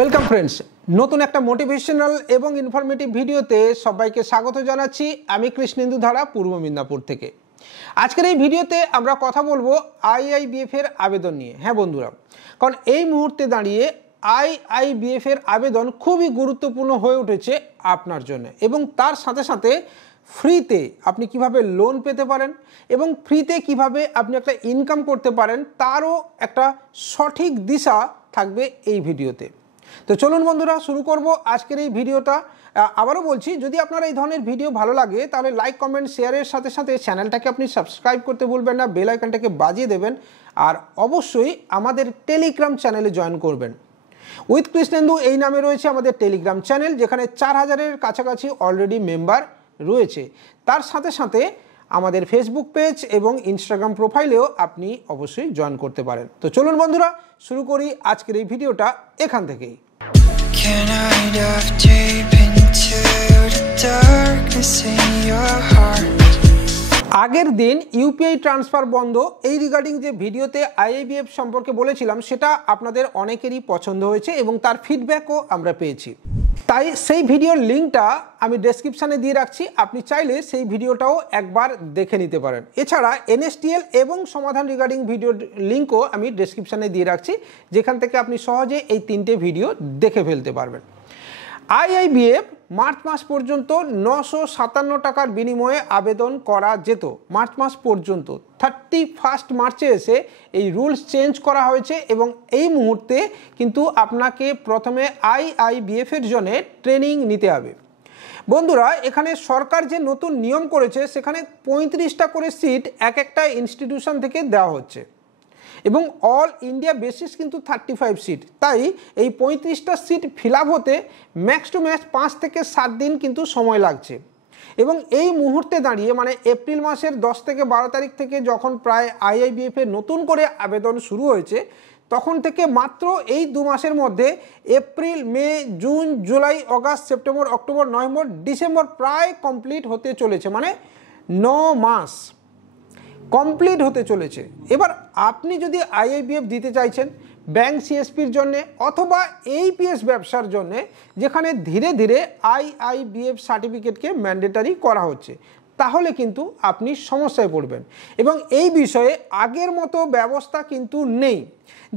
Welcome friends, নতুন একটা motivational এবং ইনফরমেটিভ ভিডিওতে সবাইকে স্বাগত জানাচ্ছি। আমি কৃষ্ণেন্দু ধারা, পূর্ব মিদনাপুর থেকে। আজকের এই ভিডিওতে আমরা কথা বলবো আইআইবিএফ এর আবেদন নিয়ে। হ্যাঁ বন্ধুরা, কারণ এই মুহূর্তে দাঁড়িয়ে আইআইবিএফ এর আবেদন খুবই গুরুত্বপূর্ণ হয়ে উঠেছে আপনার জন্য, এবং তার সাথে সাথে ফ্রিতে আপনি কিভাবে লোন পেতে পারেন এবং ফ্রিতে কিভাবে আপনি একটা ইনকাম করতে পারেন তারও একটা সঠিক দিশা থাকবে এই ভিডিওতে। তো চলুন বন্ধুরা, শুরু করব আজকের এই ভিডিওটা। আবারও বলছি, যদি আপনার এই ধরনের ভিডিও ভালো লাগে তাহলে লাইক, কমেন্ট, শেয়ারের সাথে সাথে চ্যানেলটাকে আপনি সাবস্ক্রাইব করতে ভুলবেন না, বেল আইকনটাকে বাজিয়ে দেবেন, আর অবশ্যই আমাদের টেলিগ্রাম চ্যানেলে জয়েন করবেন। উইথ কৃষ্ণেন্দু এই নামে রয়েছে আমাদের টেলিগ্রাম চ্যানেল, যেখানে 4000-এর কাছাকাছি অলরেডি মেম্বার রয়েছে। তার সাথে সাথে আমাদের ফেসবুক পেজ এবং ইনস্টাগ্রাম প্রোফাইলেও আপনি অবশ্যই জয়েন করতে পারেন। তো চলুন বন্ধুরা, শুরু করি আজকের এই ভিডিওটা এখান থেকেই। আগের দিন ইউপিআই ট্রান্সফার বন্ধ, এই রিগার্ডিং যে ভিডিওতে আইআইবিএফ সম্পর্কে বলেছিলাম সেটা আপনাদের অনেকেরই পছন্দ হয়েছে এবং তার ফিডব্যাকও আমরা পেয়েছি। তাই সেই ভিডিওর লিঙ্কটা আমি ডেসক্রিপশানে দিয়ে রাখছি, আপনি চাইলে সেই ভিডিওটাও একবার দেখে নিতে পারেন। এছাড়া এনএসটিএল এবং সমাধান রিগার্ডিং ভিডিওর লিঙ্কও আমি ডেসক্রিপশানে দিয়ে রাখছি, যেখান থেকে আপনি সহজে এই 3টে ভিডিও দেখে ফেলতে পারবেন। আইআইবিএফ মার্চ মাস পর্যন্ত 957 টাকার বিনিময়ে আবেদন করা যেত। মার্চ মাস পর্যন্ত 31 মার্চে এসে এই রুলস চেঞ্জ করা হয়েছে, এবং এই মুহূর্তে কিন্তু আপনাকে প্রথমে আইআইবিএফ এর জন্য ট্রেনিং নিতে হবে। বন্ধুরা, এখানে সরকার যে নতুন নিয়ম করেছে সেখানে 35টা করে সিট এক একটা ইনস্টিটিউশন থেকে দেওয়া হচ্ছে, এবং অল ইন্ডিয়া বেসিস কিন্তু 35 সিট। তাই এই 35টা সিট ফিল আপ হতে ম্যাক্স টু ম্যাক্স 5 থেকে 7 দিন কিন্তু সময় লাগছে। এবং এই মুহূর্তে দাঁড়িয়ে মানে এপ্রিল মাসের 10 থেকে 12 তারিখ থেকে যখন প্রায় আইআইবিএফ এর নতুন করে আবেদন শুরু হয়েছে, তখন থেকে মাত্র এই 2 মাসের মধ্যে April, May, June, July, August, September, October, November, December প্রায় কমপ্লিট হতে চলেছে, মানে 9 মাস কমপ্লিট হতে চলেছে। এবার আপনি যদি আইআইবিএফ দিতে চাইছেন ব্যাংক সিএসপির জন্য অথবা এইপিএস ব্যবসার জন্য, যেখানে ধীরে ধীরে আইআইবিএফ সার্টিফিকেটকে ম্যান্ডেটারি করা হচ্ছে, তাহলে কিন্তু আপনি সমস্যায় পড়বেন। এবং এই বিষয়ে আগের মতো ব্যবস্থা কিন্তু নেই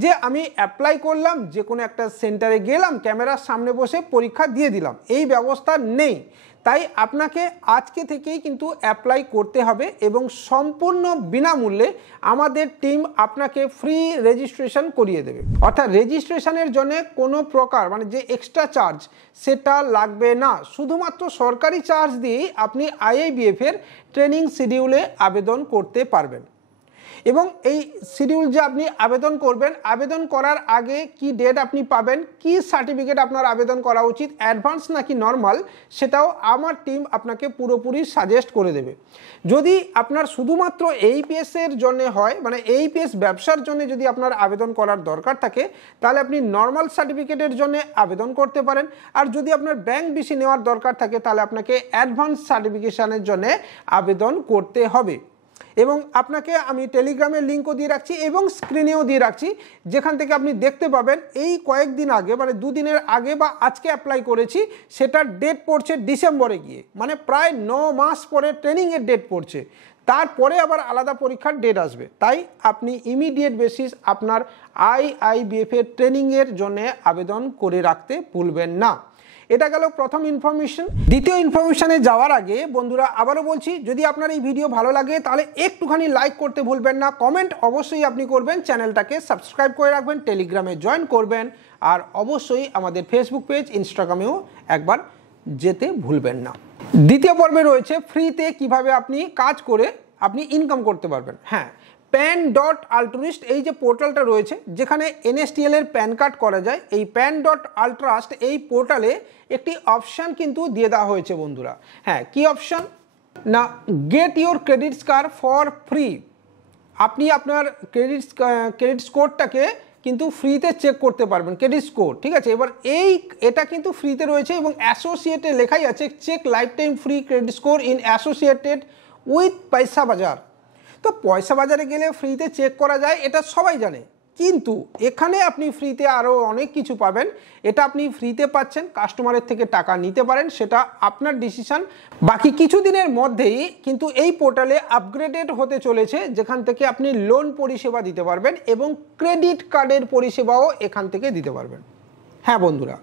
যে আমি অ্যাপ্লাই করলাম, যে কোনো একটা সেন্টারে গেলাম, ক্যামেরার সামনে বসে পরীক্ষা দিয়ে দিলাম, এই ব্যবস্থা নেই। তাই আপনাকে আজকে থেকেই কিন্তু অ্যাপ্লাই করতে হবে, এবং সম্পূর্ণ বিনামূল্যে আমাদের টিম আপনাকে ফ্রি রেজিস্ট্রেশন করিয়ে দেবে। অর্থাৎ রেজিস্ট্রেশনের জন্য কোনো প্রকার মানে যে এক্সট্রা চার্জ সেটা লাগবে না, শুধুমাত্র সরকারি চার্জ দিয়েই আপনি আইআইবিএফ এর ট্রেনিং শিডিউলে আবেদন করতে পারবেন। এবং এই শিডিউল যে আপনি আবেদন করবেন, আবেদন করার আগে কি ডেট আপনি পাবেন, কি সার্টিফিকেট আপনার আবেদন করা উচিত, অ্যাডভান্স নাকি নর্মাল, সেটাও আমার টিম আপনাকে পুরোপুরি সাজেস্ট করে দেবে। যদি আপনার শুধুমাত্র এইপিএস এর জন্য হয়, মানে এইপিএস ব্যবসার জন্য যদি আপনার আবেদন করার দরকার থাকে, তাহলে আপনি নর্মাল সার্টিফিকেটের জন্য আবেদন করতে পারেন। আর যদি আপনার ব্যাংক বিসি নেওয়ার দরকার থাকে, তাহলে আপনাকে অ্যাডভান্স সার্টিফিকেশনের জন্য আবেদন করতে হবে। এবং আপনাকে আমি টেলিগ্রামের লিঙ্কও দিয়ে রাখছি এবং স্ক্রিনেও দিয়ে রাখছি, যেখান থেকে আপনি দেখতে পাবেন এই কয়েকদিন আগে, মানে 2 দিনের আগে বা আজকে অ্যাপ্লাই করেছি, সেটার ডেট পড়ছে ডিসেম্বরে গিয়ে, মানে প্রায় 9 মাস পরে ট্রেনিংয়ের ডেট পড়ছে। তারপরে আবার আলাদা পরীক্ষার ডেট আসবে। তাই আপনি ইমিডিয়েট বেসিস আপনার আইআইবিএফ এর ট্রেনিংয়ের জন্য আবেদন করে রাখতে ভুলবেন না। এটা গেল প্রথম ইনফরমেশন। দ্বিতীয় ইনফরমেশনে যাওয়ার আগে বন্ধুরা আবারও বলছি, যদি আপনার এই ভিডিও ভালো লাগে তাহলে একটুখানি লাইক করতে ভুলবেন না, কমেন্ট অবশ্যই আপনি করবেন, চ্যানেলটাকে সাবস্ক্রাইব করে রাখবেন, টেলিগ্রামে জয়েন করবেন, আর অবশ্যই আমাদের ফেসবুক পেজ, ইনস্টাগ্রামেও একবার যেতে ভুলবেন না। দ্বিতীয় পর্বে রয়েছে ফ্রিতে কিভাবে আপনি কাজ করে আপনি ইনকাম করতে পারবেন। হ্যাঁ, pan.altruist এই যে পোর্টালটা রয়েছে, যেখানে এনএসটিএল এর প্যান কার্ড করা যায়, এই pan.altruist এই পোর্টালে একটি অপশান কিন্তু দিয়ে দেওয়া হয়েছে বন্ধুরা। হ্যাঁ, কি অপশান না, get your credit score for free. আপনি আপনার ক্রেডিট স্কোরটাকে কিন্তু ফ্রিতে চেক করতে পারবেন, ক্রেডিট স্কোর, ঠিক আছে। এবার এটা কিন্তু ফ্রিতে রয়েছে, এবং অ্যাসোসিয়েটে লেখাই আছে check life time free credit score in associated with Paisabazaar. তো পয়সা বাজারে গেলে ফ্রিতে চেক করা যায়, এটা সবাই জানে, কিন্তু এখানে আপনি ফ্রিতে আরও অনেক কিছু পাবেন। এটা আপনি ফ্রিতে পাচ্ছেন, কাস্টমারের থেকে টাকা নিতে পারেন, সেটা আপনার ডিসিশন। বাকি কিছুদিনের মধ্যেই কিন্তু এই পোর্টালে আপগ্রেডেড হতে চলেছে, যেখান থেকে আপনি লোন পরিষেবা দিতে পারবেন এবং ক্রেডিট কার্ডের পরিষেবাও এখান থেকে দিতে পারবেন। হ্যাঁ বন্ধুরা,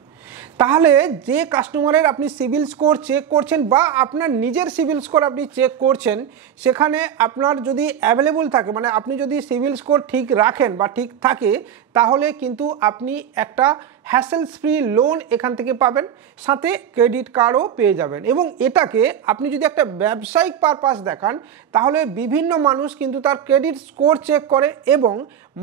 তাহলে যে কাস্টমারের আপনি সিবিল স্কোর চেক করছেন বা আপনার নিজের সিবিল স্কোর আপনি চেক করছেন, সেখানে আপনার যদি অ্যাভেলেবল থাকে, মানে আপনি যদি সিবিল স্কোর ঠিক রাখেন বা ঠিক থাকে, তাহলে কিন্তু আপনি একটা হ্যাসেলস ফ্রি লোন এখান থেকে পাবেন, সাথে ক্রেডিট কার্ডও পেয়ে যাবেন। এবং এটাকে আপনি যদি একটা ব্যবসায়িক পারপাস দেখান, তাহলে বিভিন্ন মানুষ কিন্তু তার ক্রেডিট স্কোর চেক করে এবং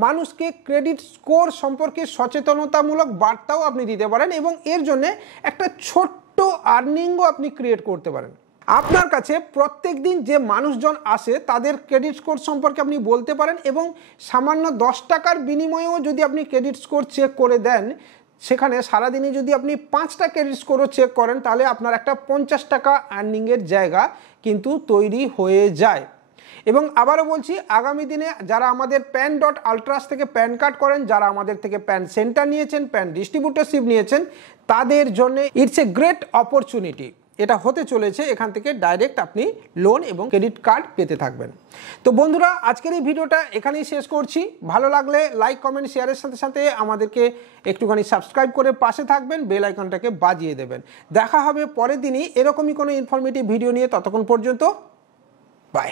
মানুষকে ক্রেডিট স্কোর সম্পর্কে সচেতনতামূলক বার্তাও আপনি দিতে পারেন এবং এর জন্য একটা ছোট্ট আর্নিংও আপনি ক্রিয়েট করতে পারেন। আপনার কাছে প্রত্যেক দিন যে মানুষজন আসে তাদের ক্রেডিট স্কোর সম্পর্কে আপনি বলতে পারেন এবং সামান্য 10 টাকার বিনিময়েও যদি আপনি ক্রেডিট স্কোর চেক করে দেন, সেখানে সারাদিনে যদি আপনি 5টা ক্রেডিট স্কোরও চেক করেন, তাহলে আপনার একটা 50 টাকা আর্নিংয়ের জায়গা কিন্তু তৈরি হয়ে যায়। এবং আবারও বলছি, আগামী দিনে যারা আমাদের pan.ultras থেকে প্যান কার্ড করেন, যারা আমাদের থেকে প্যান সেন্টার নিয়েছেন, প্যান ডিস্ট্রিবিউটরশিপ নিয়েছেন, তাদের জন্য ইটস এ গ্রেট অপরচুনিটি। এটা হতে চলেছে, এখান থেকে ডাইরেক্ট আপনি লোন এবং ক্রেডিট কার্ড পেতে থাকবেন। তো বন্ধুরা, আজকের এই ভিডিওটা এখানেই শেষ করছি। ভালো লাগলে লাইক, কমেন্ট, শেয়ারের সাথে সাথে আমাদেরকে একটুখানি সাবস্ক্রাইব করে পাশে থাকবেন, বেল আইকনটাকে বাজিয়ে দেবেন। দেখা হবে পরের দিনই এরকমই কোনো ইনফরমেটিভ ভিডিও নিয়ে। ততক্ষণ পর্যন্ত বাই।